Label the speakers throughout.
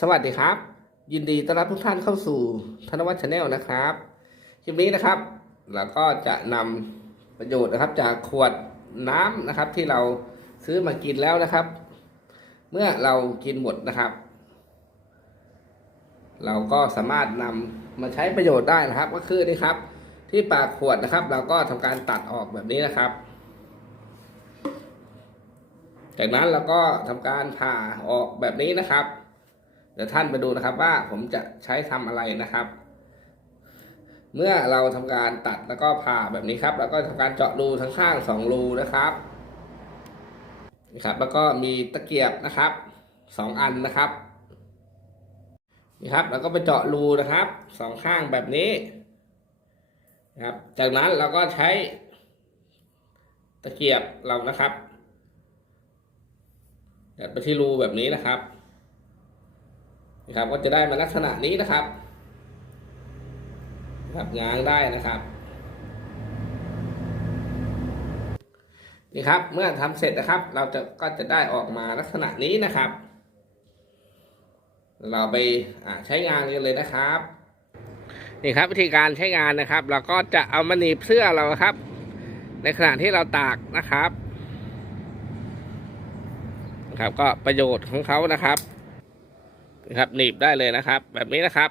Speaker 1: สวัสดีครับ ยินดีต้อนรับทุกท่านเข้าสู่ธนวัฒน์ชาแนลนะครับคลิปนี้นะครับเราก็จะนำประโยชน์นะครับ จากขวดน้ำนะครับ ที่เราซื้อมากินแล้วนะครับ เมื่อเรากินหมดนะครับ เราก็สามารถนำมาใช้ประโยชน์ได้นะครับ ก็คือนี่ครับ ที่ปากขวดนะครับ เราก็ทำการตัดออกแบบนี้นะครับจากนั้นเราก็ทำการผ่าออกแบบนี้นะครับ เดี๋ยวท่านไปดูนะครับว่าผมจะใช้ทำอะไรนะครับ เมื่อเราทำการตัดแล้วก็ผ่าแบบนี้ครับแล้วก็ทำการเจาะรูทั้งข้างสองรูนะครับนี่ครับ แล้วก็มีตะเกียบนะครับสองอันนะครับนี่ครับ แล้วก็ไปเจาะรูนะครับสองข้างแบบนี้นะครับ จากนั้นเราก็ใช้ตะเกียบเรานะครับยัดไปที่รูแบบนี้นะครับ นะครับ ก็จะได้มาลักษณะนี้นะครับนะครับง้างได้นะครับนี่ครับ เมื่อทำเสร็จนะครับ เราจะก็จะได้ออกมาลักษณะนี้นะครับ เราไปใช้งานกันเลยนะครับนี่ครับวิธีการใช้งานนะครับ เราก็จะเอามาหนีบเสื้อเราครับ ในขณะที่เราตากนะครับ นะครับ ก็ประโยชน์ของเขานะครับ นะครับหนีบได้เลยนะครับ แบบนี้นะครับ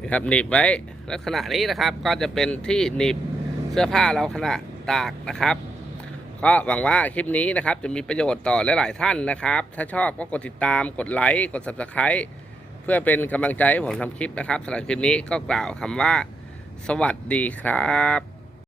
Speaker 1: นะครับหนีบไว้ลักษณะนี้นะครับ ก็จะเป็นที่หนีบเสื้อผ้าเราขณะตากนะครับ ก็หวังว่าคลิปนี้นะครับ จะมีประโยชน์ต่อหลาย ๆ ท่านนะครับ ถ้าชอบก็กดติดตามกดไลค์กด subscribe เพื่อเป็นกำลังใจให้ผมทำคลิปนะครับสำหรับคลิปนี้ก็กล่าวคำว่า สวัสดีครับ